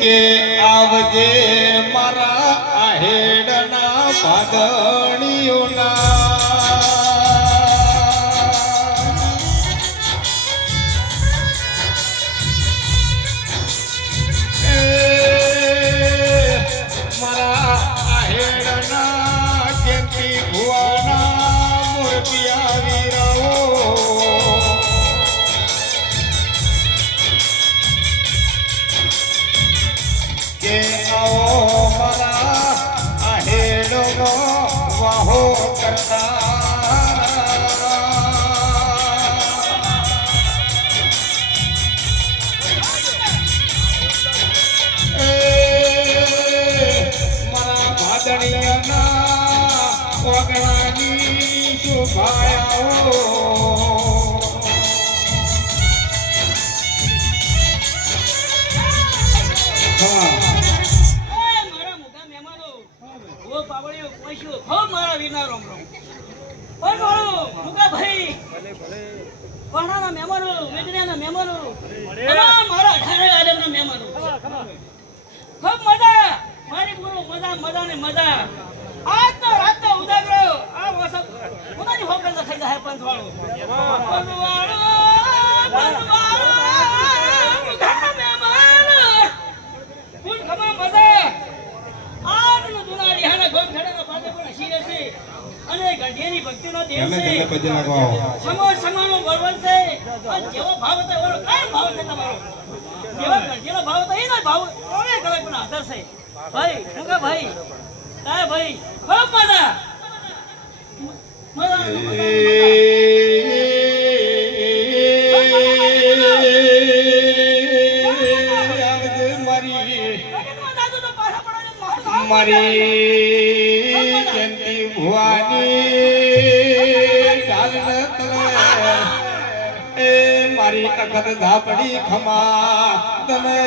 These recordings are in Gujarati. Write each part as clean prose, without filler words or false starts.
કે આવજે મારા આહેડના ભાદણીઓના મારા આહેડના જેથી ભુવાના મૂર્તિયા વીરાઓ કે આવો મારા આહેડનો વાહો કરતા મારા ભાદણીયાના ઓગણાની શુભાયાઓ મારી જયંતી ભુવાની એ મારી અખત ધાપડી ખમા તને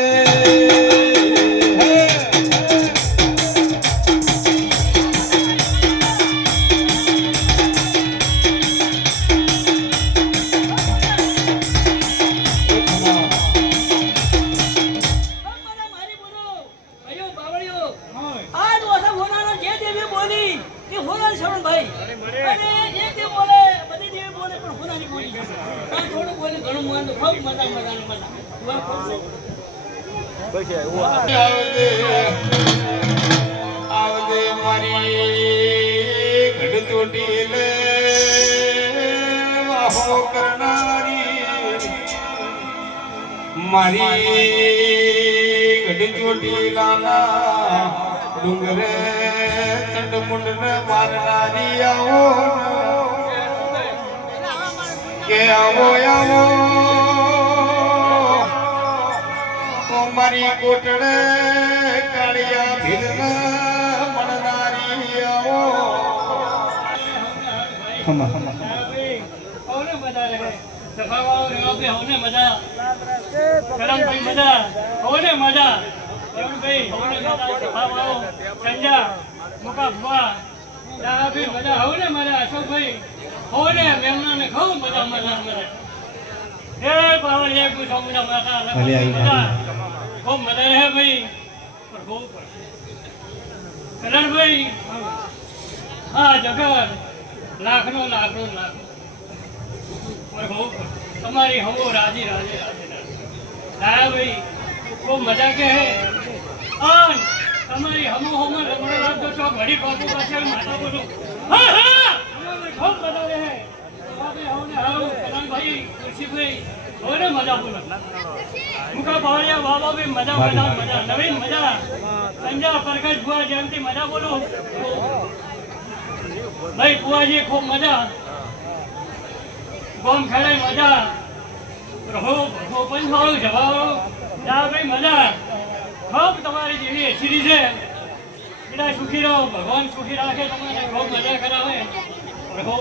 આવજે મારી ઘડ ચોટી લે વાહો કરનારી મારી ઘડ ચોટી લાલા ડુંગરે ચંડમુંડ ને મારનારી આવો કે આવો આવો મારી કોટડે કાળિયા ભીલના મળનારી આવો હમા હમા ઓને મજા રહે સફાવાળો રેવા બે ઓને મજા કરમભાઈ મજા ઓને મજા દેવભાઈ ઓને મજા સફાવાળો સંજા મુકા ભવા દાભી મજા ઓને મજા અશોકભાઈ ઓને મેમનાને ખો મજા મજા મજા એ પાવર એક પૂછો મજા મજા खूब मजा है भाई पर खूब कलर भाई हाँ जगह लाखनो लाखनो लाख पर खूब तुम्हारी हम राजी राजी राजी हाँ भाई खूब मजा के है और तुम्हारी हम रमण रात दो चौक घड़ी बापू पाछे माता बोलो हाँ हाँ खूब मजा है हमने हाँ कलर भाई कुर्सी भाई ओरे मजा बोलो मुका पावरिया बाबा भी मजा मजा मजा नवीन मजा संजा प्रकाश बुआ जयंती मजा बोलो भाई बुआ जी खूब मजा गोम खेले मजा रहो पंच वालों जवाब जा भाई मजा खूब तुम्हारी जीवी सीरीज है बिना सुखी रहो भगवान सुखी रखे तुम्हारे खूब मजा करावे रहो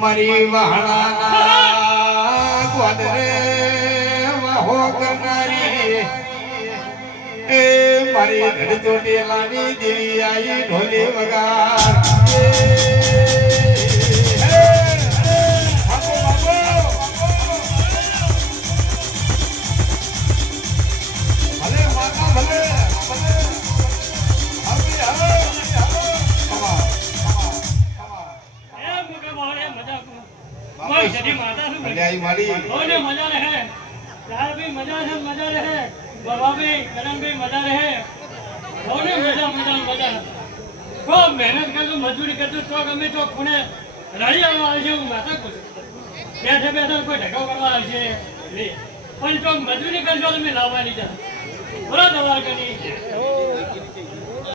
મારી વહાણા ગ્વાદરે વાહો કરનારી એ મારી ઘડચોટી લાવી દેવી આઈ ઢોલી વગાર मजा रहे यार भी मजा है मजा रहे बाबा भी करण भी मजा रहे होने मजा मजा मजा खूब मेहनत कर मजदूरी कर तो गમે તો પુણે રડી આવવા છે હું માતા કહું બેઠે બેઠે કોઈ ઢગાવ કરવા આવશે પણ તો મજૂરી કરજો તમે લાવવાની છે બરાબર દવા કરી